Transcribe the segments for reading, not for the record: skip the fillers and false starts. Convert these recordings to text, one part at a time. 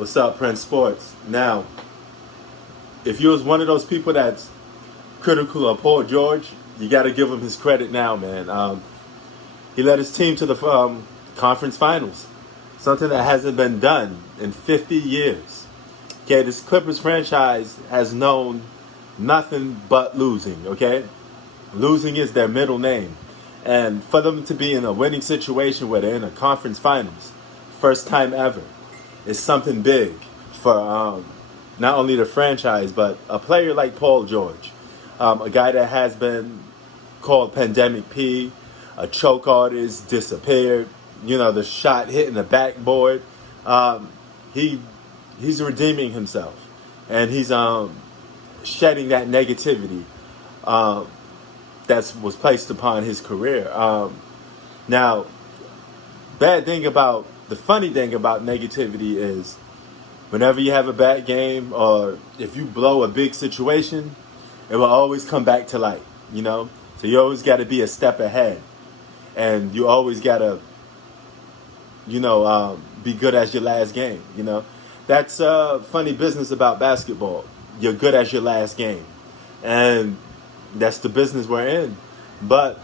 What's up, Prince Sports? Now, if you was one of those people that's critical of Paul George, you got to give him his credit now, man. He led his team to the conference finals, something that hasn't been done in 50 years. Okay, this Clippers franchise has known nothing but losing, okay? Losing is their middle name. And for them to be in a winning situation where they're in a conference finals, first time ever, is something big for not only the franchise, but a player like Paul George, a guy that has been called Pandemic P, a choke artist, disappeared, the shot hitting the backboard. He's redeeming himself, and he's shedding that negativity that was placed upon his career. Now, the funny thing about negativity is whenever you have a bad game or if you blow a big situation, it will always come back to light, So you always got to be a step ahead, and you always got to, be good as your last game, That's funny business about basketball. You're good as your last game, and that's the business we're in. But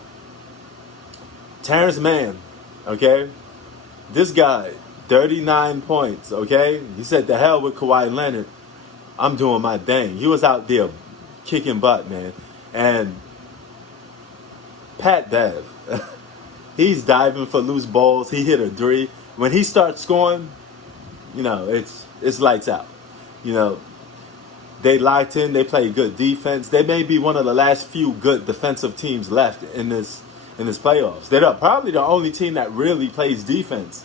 Terrence Mann, okay, this guy, 39 points, okay? He said, the hell with Kawhi Leonard. I'm doing my thing. He was out there kicking butt, man. And Pat Bev, he's diving for loose balls. He hit a three. When he starts scoring, it's lights out. They locked in. They play good defense. They may be one of the last few good defensive teams left in this playoffs. They're probably the only team that really plays defense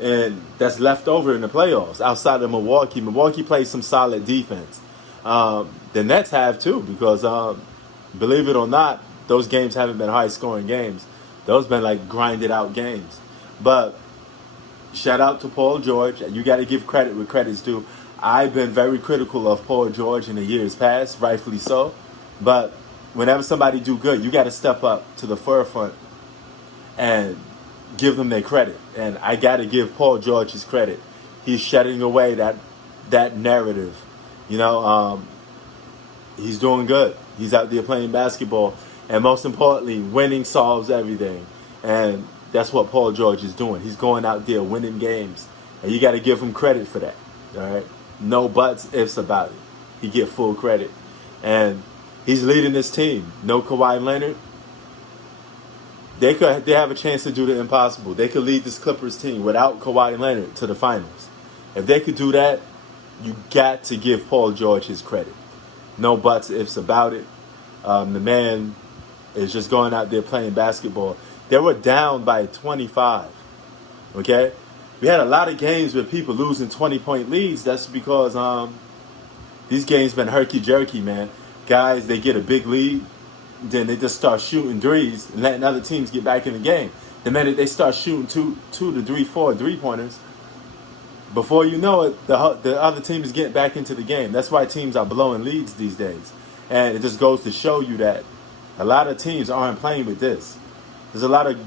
and that's left over in the playoffs outside of Milwaukee. Milwaukee plays some solid defense. The Nets have too, because believe it or not, those games haven't been high-scoring games. Those been like grinded out games. But shout out to Paul George. You got to give credit where credit's due. I've been very critical of Paul George in the years past, rightfully so. But whenever somebody do good, you got to step up to the forefront and give them their credit. And I got to give Paul George his credit. He's shedding away that narrative. He's doing good. He's out there playing basketball. And most importantly, winning solves everything. And that's what Paul George is doing. He's going out there winning games. And you got to give him credit for that. All right? No buts, ifs about it. He get full credit. And he's leading this team. No Kawhi Leonard. They have a chance to do the impossible. They could lead this Clippers team without Kawhi Leonard to the finals. If they could do that, you got to give Paul George his credit. No buts, ifs about it. The man is just going out there playing basketball. They were down by 25. Okay? We had a lot of games with people losing 20-point leads. That's because these games been herky-jerky, man. Guys, they get a big lead, then they just start shooting threes and letting other teams get back in the game. The minute they start shooting two to three, 4 3-pointers, before you know it, the other team is getting back into the game. That's why teams are blowing leads these days. And it just goes to show you that a lot of teams aren't playing with this. There's a lot of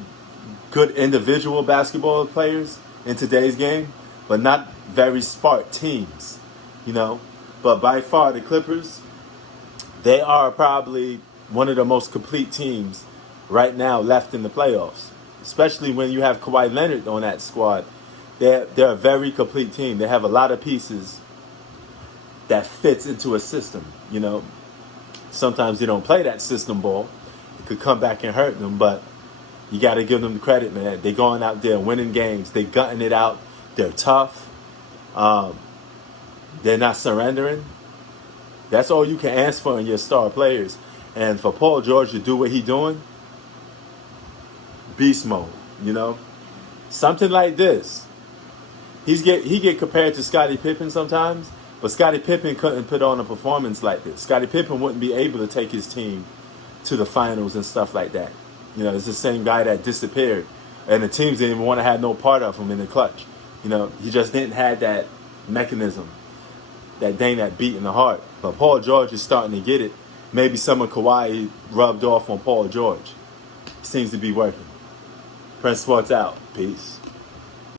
good individual basketball players in today's game, but not very smart teams, But by far, the Clippers, they are probably one of the most complete teams right now left in the playoffs, especially when you have Kawhi Leonard on that squad. They're a very complete team. They have a lot of pieces that fits into a system, Sometimes they don't play that system ball. It could come back and hurt them, but you got to give them the credit, man. They're going out there winning games. They're gutting it out. They're tough. They're not surrendering. That's all you can ask for in your star players. And for Paul George to do what he's doing, beast mode, Something like this. He get compared to Scottie Pippen sometimes, but Scottie Pippen couldn't put on a performance like this. Scottie Pippen wouldn't be able to take his team to the finals and stuff like that. It's the same guy that disappeared, and the teams didn't even want to have no part of him in the clutch. He just didn't have that mechanism, that thing that beat in the heart. But Paul George is starting to get it. Maybe some of Kawhi rubbed off on Paul George. Seems to be working. Prince Sports out. Peace.